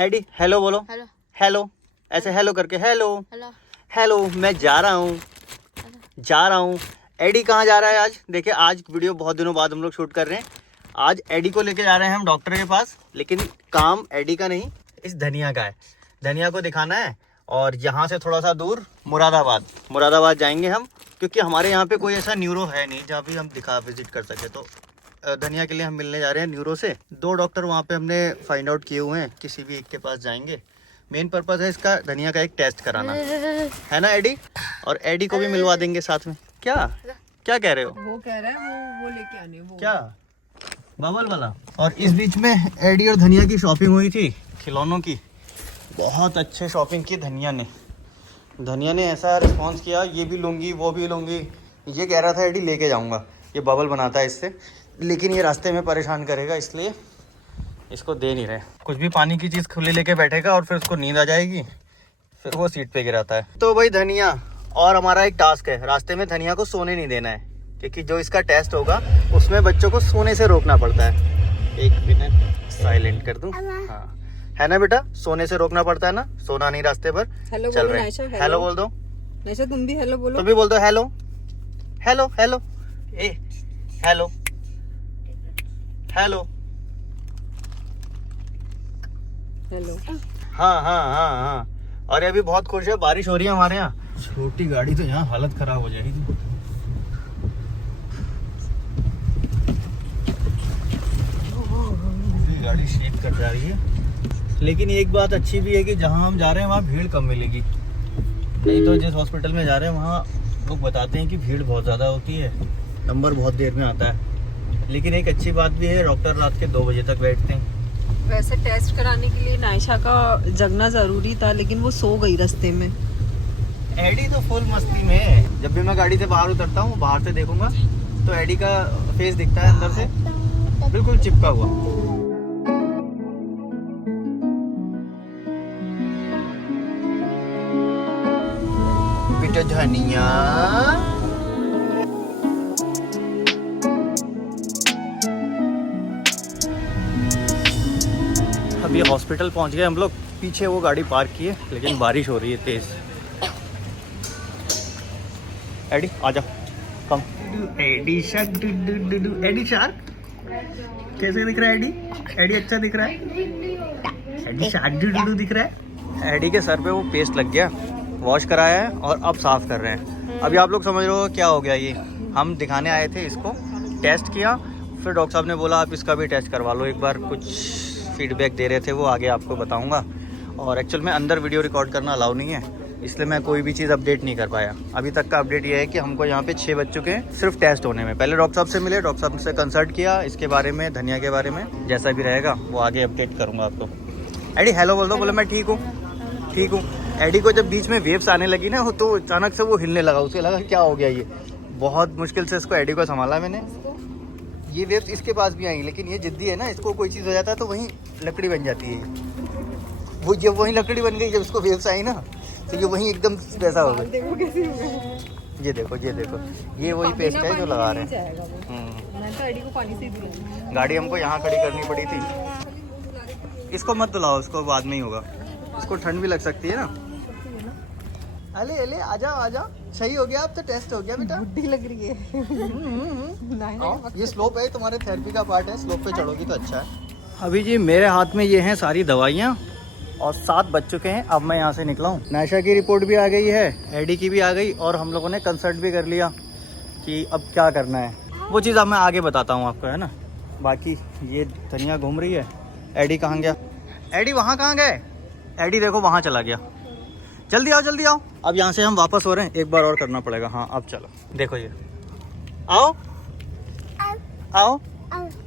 AD hello बोलो। Hello hello ऐसे hello करके हेलो हेलो हेलो। मैं जा रहा हूँ। एडी कहाँ जा रहा है आज? देखिए आज वीडियो बहुत दिनों बाद हम लोग शूट कर रहे हैं। आज एडी को लेके जा रहे हैं हम डॉक्टर के पास, लेकिन काम एडी का नहीं, इस धनिया का है। धनिया को दिखाना है और यहाँ से थोड़ा सा दूर मुरादाबाद जाएंगे हम, क्योंकि हमारे यहाँ पे कोई ऐसा न्यूरो है नहीं जहाँ भी हम विजिट कर सके। तो धनिया के लिए हम मिलने जा रहे हैं न्यूरो से। 2 डॉक्टर वहाँ पे हमने फाइंड आउट किए हुए हैं, किसी भी एक के पास जाएंगे। मेन पर्पज़ है इसका धनिया का एक टेस्ट कराना, है ना एडी? और एडी को भी मिलवा देंगे साथ में। क्या कह रहे हो? वो कह रहा है वो लेके आने वो क्या बबल वाला। और इस बीच में एडी और धनिया की शॉपिंग हुई थी खिलौनों की। बहुत अच्छे शॉपिंग की धनिया ने ऐसा रिस्पॉन्स किया, ये भी लूँगी वो भी लूँगी। ये कह रहा था एडी लेके जाऊँगा, ये बबल बनाता है इससे, लेकिन ये रास्ते में परेशान करेगा इसलिए इसको दे नहीं रहे। कुछ भी पानी की चीज़ खुली लेके बैठेगा और फिर उसको नींद आ जाएगी, फिर वो सीट पे गिराता है। तो भाई धनिया, और हमारा एक टास्क है, रास्ते में धनिया को सोने नहीं देना है, क्योंकि जो इसका टेस्ट होगा उसमें बच्चों को सोने से रोकना पड़ता है। 1 मिनट साइलेंट कर दूं? हाँ है ना बेटा, सोने से रोकना पड़ता है ना, सोना नहीं रास्ते पर। हेलो चल बोलो रहे नायशा, हेलो बोल दो। नायशा तुम भी हेलो बोलो। तुम भी बोल दो हेलो हेलो हेलो ए हेलो हेलो। हेलो हाँ। और ये भी बहुत खुश है, बारिश हो रही है हमारे यहाँ। छोटी गाड़ी तो यहाँ हालत खराब हो जाएगी। गाड़ी शेक कर जा रही है, लेकिन एक बात अच्छी भी है कि जहाँ हम जा रहे हैं वहाँ भीड़ कम मिलेगी। नहीं तो जिस हॉस्पिटल में जा रहे हैं वहाँ लोग बताते हैं कि भीड़ बहुत ज़्यादा होती है, नंबर बहुत देर में आता है। लेकिन एक अच्छी बात भी है, डॉक्टर रात के 2 बजे तक बैठते हैं। वैसे टेस्ट कराने के लिए नायशा का जगना जरूरी था, लेकिन वो सो गई रास्ते में। एडी तो फुल मस्ती में है। जब भी मैं गाड़ी से बाहर उतरता हूँ, बाहर से देखूंगा तो एडी का फेस दिखता है अंदर से बिल्कुल चिपका हुआ। बेटा धनिया, अभी हॉस्पिटल पहुंच गए हम लोग। पीछे वो गाड़ी पार्क की है, लेकिन बारिश हो रही है तेज। एडी आजा, कम। एडी शार्क, एडी शार्क कैसे दिख रहा है एडी? एडी अच्छा दिख रहा है? एडी शार्क दिख रहा है। एडी के सर पे वो पेस्ट लग गया, वॉश कराया है और अब साफ कर रहे हैं। अभी आप लोग समझ रहे हो क्या हो गया। ये हम दिखाने आए थे, इसको टेस्ट किया, फिर डॉक्टर साहब ने बोला आप इसका भी टेस्ट करवा लो एक बार। कुछ फीडबैक दे रहे थे, वो आगे आपको बताऊंगा। और एक्चुअल में अंदर वीडियो रिकॉर्ड करना अलाउ नहीं है, इसलिए मैं कोई भी चीज़ अपडेट नहीं कर पाया। अभी तक का अपडेट ये है कि हमको यहाँ पे 6 बज चुके हैं सिर्फ टेस्ट होने में। पहले डॉक्टर साहब से मिले, डॉक्टर साहब से कंसल्ट किया इसके बारे में, धनिया के बारे में। जैसा भी रहेगा वो आगे अपडेट करूँगा आपको। एडी हेलो बोल दो। बोले मैं ठीक हूँ। एडी को जब बीच में वेव्स आने लगी ना, तो अचानक से वो हिलने लगा। उसे लगा क्या हो गया ये। बहुत मुश्किल से इसको एडी को संभाला मैंने। ये वेव्स इसके पास भी आई, लेकिन ये जिद्दी है ना, इसको कोई चीज़ हो जाता है तो वहीं लकड़ी बन जाती है। वो जब वहीं लकड़ी बन गई, जब उसको वेव्स आई ना, तो ये वहीं एकदम वैसा हो गया। ये देखो ये वही पेस्ट है जो लगा रहे हैं। मैं तो एडी को पानी से ही धुलाई। गाड़ी हमको यहाँ खड़ी करनी पड़ी थी। इसको मत धुलाओ, इसको बाद में ही होगा, इसको ठंड भी लग सकती है ना। अले आ जाओ, सही हो गया, अब तो टेस्ट हो गया बेटा। बुड्ढी लग रही है। ये स्लोप है, तुम्हारे थेरेपी का पार्ट है, स्लोप पे चढ़ोगी तो अच्छा है। अभी जी मेरे हाथ में ये हैं सारी दवाइयाँ और 7 बज चुके हैं। अब मैं यहाँ से निकला हूँ। नायशा की रिपोर्ट भी आ गई है, एडी की भी आ गई, और हम लोगों ने कंसल्ट भी कर लिया कि अब क्या करना है। वो चीज़ अब मैं आगे बताता हूँ आपको, है ना। बाकी ये धनिया घूम रही है। एडी कहाँ गया? एडी वहाँ कहाँ गए? एडी देखो वहाँ चला गया। जल्दी आओ। अब यहाँ से हम वापस हो रहे हैं, एक बार और करना पड़ेगा। हाँ अब चलो, देखो ये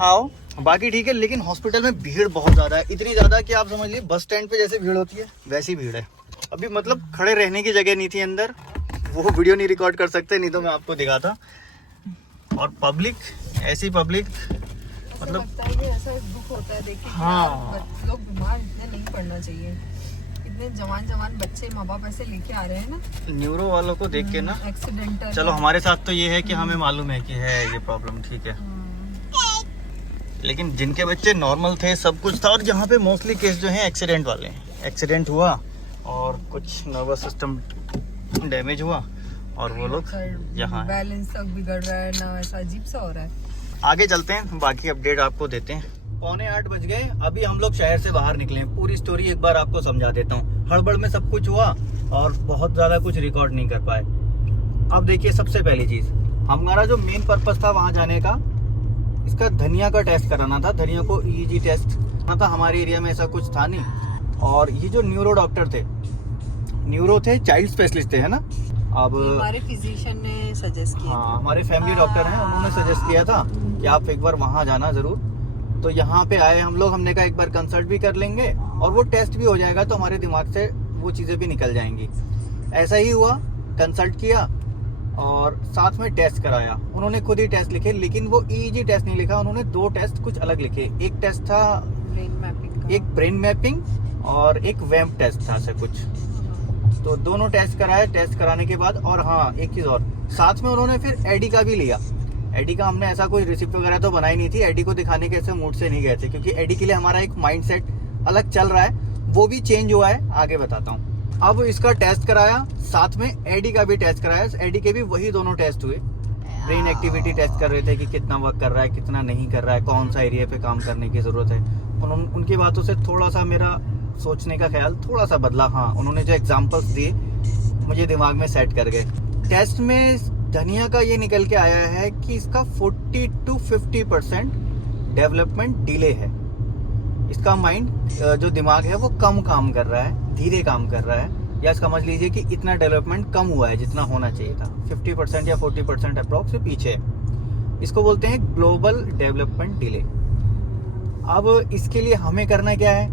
आओ। बाकी ठीक है, लेकिन हॉस्पिटल में भीड़ बहुत ज़्यादा है। इतनी ज़्यादा कि आप समझ लीजिए बस स्टैंड पे जैसे भीड़ होती है वैसी भीड़ है। अभी मतलब खड़े रहने की जगह नहीं थी अंदर। वो वीडियो नहीं रिकॉर्ड कर सकते, नहीं तो मैं आपको दिखाता। और पब्लिक, ऐसी पब्लिक मतलब ऐसा दुख होता है देख के। हाँ, लोग बीमार इतने नहीं पड़ना चाहिए। इतने जवान बच्चे माँ बाप ऐसे लेके आ रहे हैं ना, न्यूरो वालों को देख के ना। एक्सीडेंटल। चलो हमारे साथ तो ये है कि हमें मालूम है कि है ये प्रॉब्लम, ठीक है। लेकिन जिनके बच्चे नॉर्मल थे सब कुछ था। और यहाँ पे मोस्टली केस जो हैं एक्सीडेंट वाले हैं। एक्सीडेंट हुआ और कुछ नर्वस सिस्टम डैमेज हुआ और वो लोग यहाँ बैलेंस तक बिगड़ रहा है ना, ऐसा अजीब सा हो रहा है। आगे चलते हैं, बाकी अपडेट आपको देते हैं। 7:45 बज गए, अभी हम लोग शहर से बाहर निकले हैं। पूरी स्टोरी एक बार आपको समझा देता हूँ। हड़बड़ में सब कुछ हुआ और बहुत ज़्यादा कुछ रिकॉर्ड नहीं कर पाए। अब देखिए, सबसे पहली चीज़, हमारा जो मेन पर्पस था वहाँ जाने का, इसका धनिया का टेस्ट कराना था। धनिया को EEG टेस्ट करना था। हमारे एरिया में ऐसा कुछ था नहीं। और ये जो न्यूरो डॉक्टर थे, न्यूरो थे, चाइल्ड स्पेशलिस्ट थे, है ना। अब हमारे फिजिशियन ने सजेस्ट किया। हाँ, हमारे फैमिली डॉक्टर हैं, उन्होंने सजेस्ट किया था कि आप एक बार वहाँ जाना ज़रूर। तो यहाँ पे आए हम लोग, हमने कहा एक बार कंसल्ट भी कर लेंगे और वो टेस्ट भी हो जाएगा, तो हमारे दिमाग से वो चीज़ें भी निकल जाएंगी। ऐसा ही हुआ, कंसल्ट किया और साथ में टेस्ट कराया। उन्होंने खुद ही टेस्ट लिखे, लेकिन वो EEG टेस्ट नहीं लिखा, उन्होंने 2 टेस्ट कुछ अलग लिखे। एक टेस्ट था ब्रेन मैपिंग का, एक ब्रेन मैपिंग और एक वैम्प टेस्ट था ऐसा कुछ। तो दोनों टेस्ट कराए। टेस्ट कराने के बाद, और हाँ एक चीज़ और, साथ में उन्होंने फिर एडी का भी लिया। एडी का हमने ऐसा कोई रिसिप्ट वगैरह तो बनाई नहीं थी, एडी को दिखाने के ऐसे मूड से नहीं गए थे, क्योंकि एडी के लिए हमारा एक माइंडसेट अलग चल रहा है, वो भी चेंज हुआ है, आगे बताता हूँ। अब इसका टेस्ट कराया, साथ में एडी का भी टेस्ट कराया। एडी के भी वही दोनों टेस्ट हुए। ब्रेन एक्टिविटी टेस्ट कर रहे थे कि कितना वर्क कर रहा है, कितना नहीं कर रहा है, कौन सा एरिया पे काम करने की ज़रूरत है। उनकी बातों से थोड़ा सा मेरा सोचने का ख्याल थोड़ा सा बदला। हाँ, उन्होंने जो एग्जाम्पल्स दिए मुझे दिमाग में सेट कर गए। टेस्ट में धनिया का ये निकल के आया है कि इसका 40 to 50% डेवलपमेंट डिले है। इसका माइंड, जो दिमाग है, वो कम काम कर रहा है, धीरे काम कर रहा है, या समझ लीजिए कि इतना डेवलपमेंट कम हुआ है जितना होना चाहिए था। 50% या 40% अप्रॉक्स से पीछे है। इसको बोलते हैं ग्लोबल डेवलपमेंट डिले। अब इसके लिए हमें करना क्या है,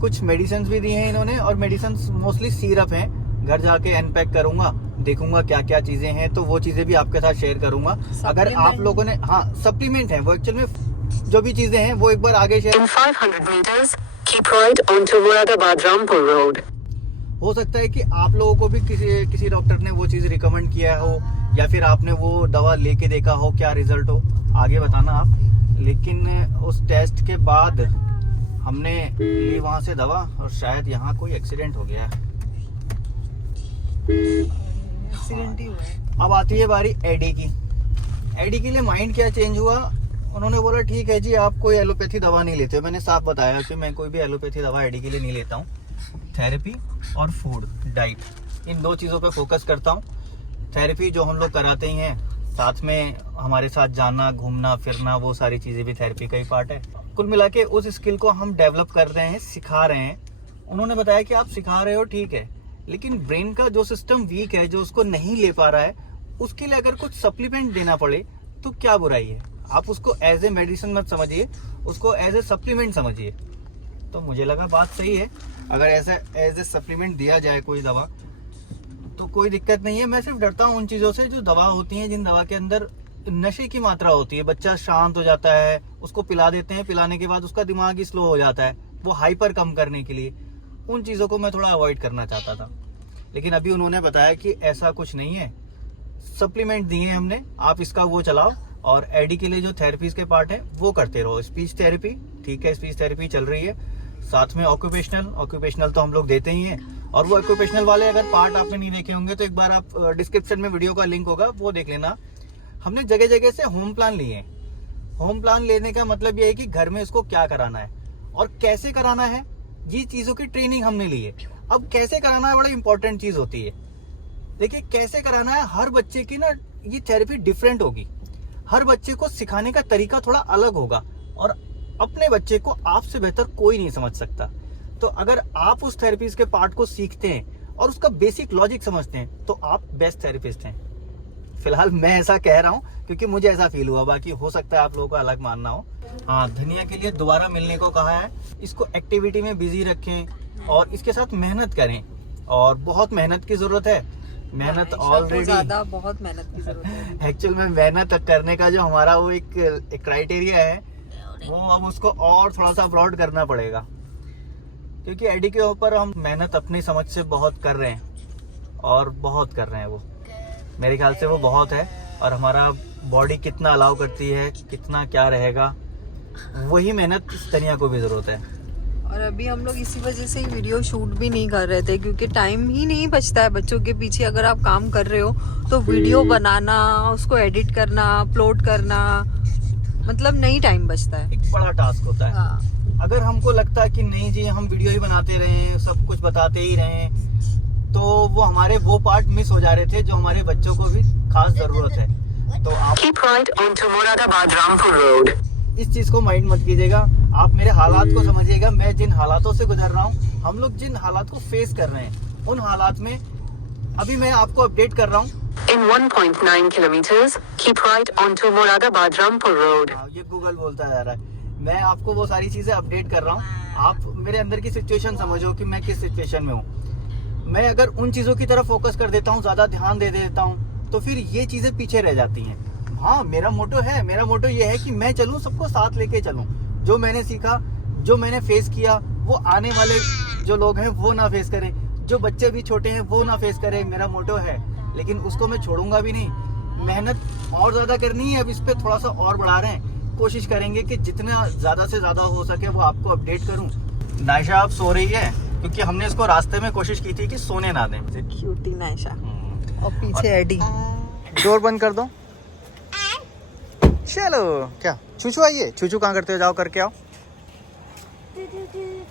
कुछ मेडिसिन भी दी हैं इन्होंने, और मेडिसिन मोस्टली सिरप हैं। घर जाके अनपैक करूंगा, देखूंगा क्या क्या चीजें हैं, तो वो चीजें भी आपके साथ शेयर करूंगा। अगर आप लोगों ने, हाँ सप्लीमेंट है वो, एक्चुअल में जो भी चीजें हैं वो एक बार आगे share. 500 meters, keep right onto Muradabad Rampur Road. हो सकता है कि आप लोगों को भी किसी डॉक्टर ने वो चीज रिकमेंड किया हो, या फिर आपने वो दवा लेके देखा हो, क्या रिजल्ट हो, आगे बताना आप। लेकिन उस टेस्ट के बाद हमने ली वहां से दवा, और शायद यहाँ कोई एक्सीडेंट हो गया है। एक्सीडेंट ही हुआ है। अब आती है बारी एडी की। एडी के लिए माइंड क्या चेंज हुआ, उन्होंने बोला ठीक है जी, आप कोई एलोपैथी दवा नहीं लेते। मैंने साफ बताया कि मैं कोई भी एलोपैथी दवा एडी के लिए नहीं लेता हूँ। थेरेपी और फूड डाइट, इन 2 चीज़ों पे फोकस करता हूँ। थेरेपी जो हम लोग कराते ही हैं, साथ में हमारे साथ जाना, घूमना फिरना, वो सारी चीज़ें भी थेरेपी का ही पार्ट है। कुल मिला के उस स्किल को हम डेवलप कर रहे हैं, सिखा रहे हैं। उन्होंने बताया कि आप सिखा रहे हो ठीक है, लेकिन ब्रेन का जो सिस्टम वीक है, जो उसको नहीं ले पा रहा है, उसके लिए अगर कुछ सप्लीमेंट देना पड़े तो क्या बुराई है। आप उसको एज ए मेडिसिन मत समझिए, उसको एज ए सप्लीमेंट समझिए। तो मुझे लगा बात सही है, अगर ऐसा एज ए सप्लीमेंट दिया जाए कोई दवा तो कोई दिक्कत नहीं है। मैं सिर्फ डरता हूँ उन चीज़ों से जो दवा होती हैं, जिन दवा के अंदर नशे की मात्रा होती है। बच्चा शांत हो जाता है, उसको पिला देते हैं, पिलाने के बाद उसका दिमाग ही स्लो हो जाता है, वो हाइपर कम करने के लिए। उन चीज़ों को मैं थोड़ा अवॉइड करना चाहता था, लेकिन अभी उन्होंने बताया कि ऐसा कुछ नहीं है। सप्लीमेंट दिए हमने, आप इसका वो चलाओ, और एडी के लिए जो थेरेपीज के पार्ट है वो करते रहो। स्पीच थेरेपी ठीक है, स्पीच थेरेपी चल रही है, साथ में ऑक्यूपेशनल तो हम लोग देते ही हैं। और वो ऑक्यूपेशनल वाले अगर पार्ट आपने नहीं देखे होंगे तो एक बार आप डिस्क्रिप्शन में वीडियो का लिंक होगा, वो देख लेना। हमने जगह जगह से होम प्लान लिए हैं। होम प्लान लेने का मतलब ये है कि घर में इसको क्या कराना है और कैसे कराना है, ये चीज़ों की ट्रेनिंग हमने ली है। अब कैसे कराना है बड़ा इंपॉर्टेंट चीज़ होती है। देखिए कैसे कराना है, हर बच्चे की ना ये थेरेपी डिफरेंट होगी, हर बच्चे को सिखाने का तरीका थोड़ा अलग होगा, और अपने बच्चे को आपसे बेहतर कोई नहीं समझ सकता। तो अगर आप उस थेरेपीज के पार्ट को सीखते हैं और उसका बेसिक लॉजिक समझते हैं तो आप बेस्ट थेरेपिस्ट हैं। फिलहाल मैं ऐसा कह रहा हूँ क्योंकि मुझे ऐसा फील हुआ, बाकी हो सकता है आप लोगों को अलग मानना हो। हाँ, धनिया के लिए दोबारा मिलने को कहा है, इसको एक्टिविटी में बिजी रखें और इसके साथ मेहनत करें, और बहुत मेहनत की जरूरत है। मेहनत ऑलरेडी बहुत मेहनत की जरूरत है। एक्चुअल में मेहनत करने का जो हमारा वो एक क्राइटेरिया है, वो अब उसको और थोड़ा सा ब्रॉड करना पड़ेगा, क्योंकि एडी के ऊपर हम मेहनत अपनी समझ से बहुत कर रहे हैं, और बहुत कर रहे हैं। वो मेरे ख्याल से वो बहुत है, और हमारा बॉडी कितना अलाउ करती है, कितना क्या रहेगा, वही मेहनत इस तनिया को भी जरूरत है। और अभी हम लोग इसी वजह से ही वीडियो शूट भी नहीं कर रहे थे, क्योंकि टाइम ही नहीं बचता है बच्चों के पीछे। अगर आप काम कर रहे हो तो वीडियो बनाना, उसको एडिट करना, अपलोड करना, मतलब नहीं टाइम बचता है। एक बड़ा टास्क होता है। हाँ। अगर हमको लगता है कि नहीं जी हम वीडियो ही बनाते रहे, सब कुछ बताते ही रहे, तो वो हमारे वो पार्ट मिस हो जा रहे थे जो हमारे बच्चों को भी खास जरूरत है। तो आप Keep right onto Moradabad Rampur Road. इस चीज को माइंड मत कीजिएगा, आप मेरे हालात को समझिएगा। मैं जिन हालातों से गुजर रहा हूँ, हम लोग जिन हालात को फेस कर रहे हैं, उन हालात में अभी मैं आपको अपडेट कर रहा हूँ। In 1.9 kilometers, keep right onto Moradabad Rampur Road. ये गूगल बोलता जा रहा है, मैं आपको वो सारी चीजें अपडेट कर रहा हूँ। आप मेरे अंदर की सिचुएशन समझो कि मैं किस सिचुएशन में हूँ। मैं अगर उन चीजों की तरफ फोकस कर देता हूँ, ज्यादा ध्यान दे देता हूँ, तो फिर ये चीजें पीछे रह जाती हैं। हाँ, मेरा मोटो ये है कि मैं चलूँ, सबको साथ लेके चलूँ। जो मैंने सीखा, जो मैंने फेस किया, वो आने वाले जो लोग हैं वो ना फेस करें, जो बच्चे भी छोटे हैं वो ना फेस करें, मेरा मोटो है। लेकिन उसको मैं छोड़ूंगा भी नहीं। मेहनत और ज्यादा करनी है, अब इस पे थोड़ा सा और बढ़ा रहे हैं। कोशिश करेंगे कि जितना ज्यादा से ज्यादा हो सके वो आपको अपडेट करूं। नायशा अब सो रही है, क्योंकि हमने इसको रास्ते में कोशिश की थी कि सोने ना दें। क्यूटी नायशा और पीछे एडी। डोर बंद कर दो। चलो, क्या चूचू आइए, चूचू कहाँ करते हो, जाओ करके आओ।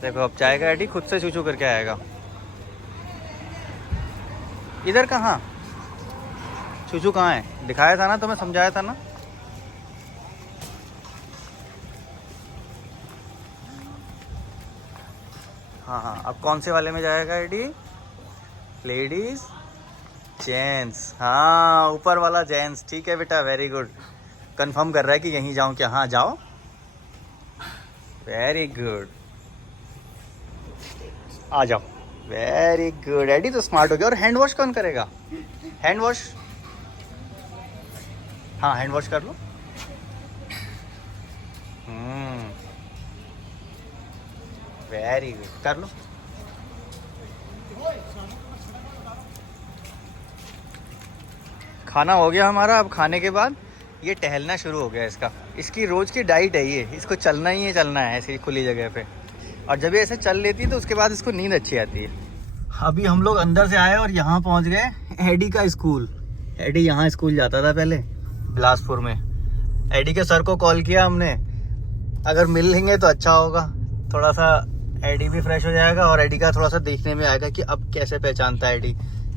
देखो अब जाएगा एडी, खुद से चूचू करके आएगा। इधर कहाँ चूचू कहाँ है, दिखाया था ना तुम्हें, समझाया था ना। हाँ, अब कौन से वाले में जाएगा एडी? Ladies, gents. हाँ, ऊपर वाला जेंट्स। ठीक है बेटा, वेरी गुड। कंफर्म कर रहा है कि यहीं जाऊं क्या? हाँ जाओ, वेरी गुड, आ जाओ, वेरी गुड। एडी तो स्मार्ट हो गया। और हैंड वॉश कौन करेगा? हैंड वॉश, हाँ हैंड वॉश कर लो। वेरी गुड, कर लो। खाना हो गया हमारा। अब खाने के बाद ये टहलना शुरू हो गया इसका। इसकी रोज की डाइट है ये, इसको चलना ही है, चलना है ऐसी खुली जगह पे। और जब ये ऐसे चल लेती है तो उसके बाद इसको नींद अच्छी आती है। अभी हम लोग अंदर से आए और यहाँ पहुँच गए एडी का स्कूल। एडी यहाँ स्कूल जाता था पहले, बिलासपुर में। एडी के सर को कॉल किया हमने, अगर मिल लेंगे तो अच्छा होगा, थोड़ा सा एडी भी फ्रेश हो जाएगा और एडी का थोड़ा सा देखने में आएगा कि अब कैसे पहचानता है एडी।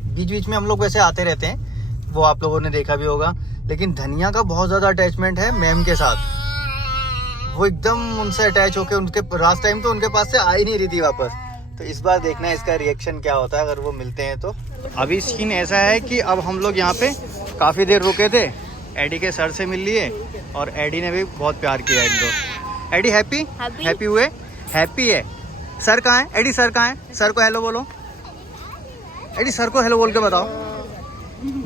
बीच बीच में हम लोग वैसे आते रहते हैं, वो आप लोगों ने देखा भी होगा। लेकिन धनिया का बहुत ज़्यादा अटैचमेंट है मैम के साथ। वो एकदम उनसे अटैच होके, उनके लास्ट टाइम तो उनके पास से आ ही नहीं रही थी वापस। तो इस बार देखना है इसका रिएक्शन क्या होता है अगर वो मिलते हैं तो। अभी सीन ऐसा है कि अब हम लोग यहाँ पे काफ़ी देर रुके थे, एडी के सर से मिल लिए और एडी ने भी बहुत प्यार किया इनको। एडी हैप्पी हुए? हैप्पी है। सर कहाँ है? एडी सर कहाँ है? सर को हेलो बोलो। एडी सर को हेलो बोल के बताओ।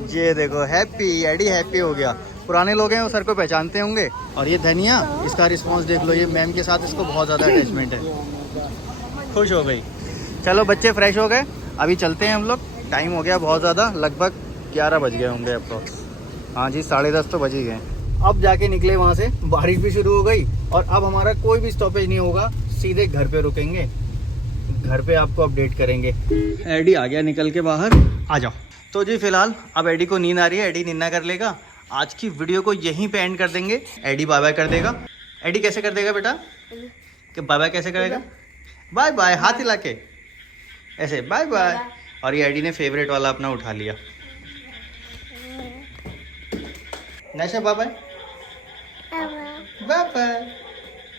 ये देखो, हैप्पी, एडी हैप्पी हो गया। पुराने लोग हैं वो सर को पहचानते होंगे। और ये धनिया, इसका रिस्पॉन्स देख लो, ये मैम के साथ इसको बहुत ज़्यादा अटैचमेंट है। खुश हो गई। चलो बच्चे फ्रेश हो गए, अभी चलते हैं हम लोग। टाइम हो गया बहुत ज़्यादा, लगभग 11 बज गए होंगे अप्रॉक्स। हाँ जी, 10:30 तो बज ही गए। अब जाके निकले वहाँ से, बारिश भी शुरू हो गई और अब हमारा कोई भी स्टॉपेज नहीं होगा, सीधे घर पे रुकेंगे। घर पे आपको अपडेट करेंगे। एडी आ गया निकल के बाहर, आ जाओ। तो जी फिलहाल अब एडी को नींद आ रही है, एडी नींद ना कर लेगा। आज की वीडियो को यहीं पे एंड कर देंगे। एडी बाय बाय कर देगा। एडी कैसे कर देगा बेटा? कि बाय बाय कैसे करेगा? बाय बाय हाथ हिला के ऐसे बाय बाय। और ये एडी ने फेवरेट वाला अपना उठा लिया। नशा बाय बाय, बाय बाय।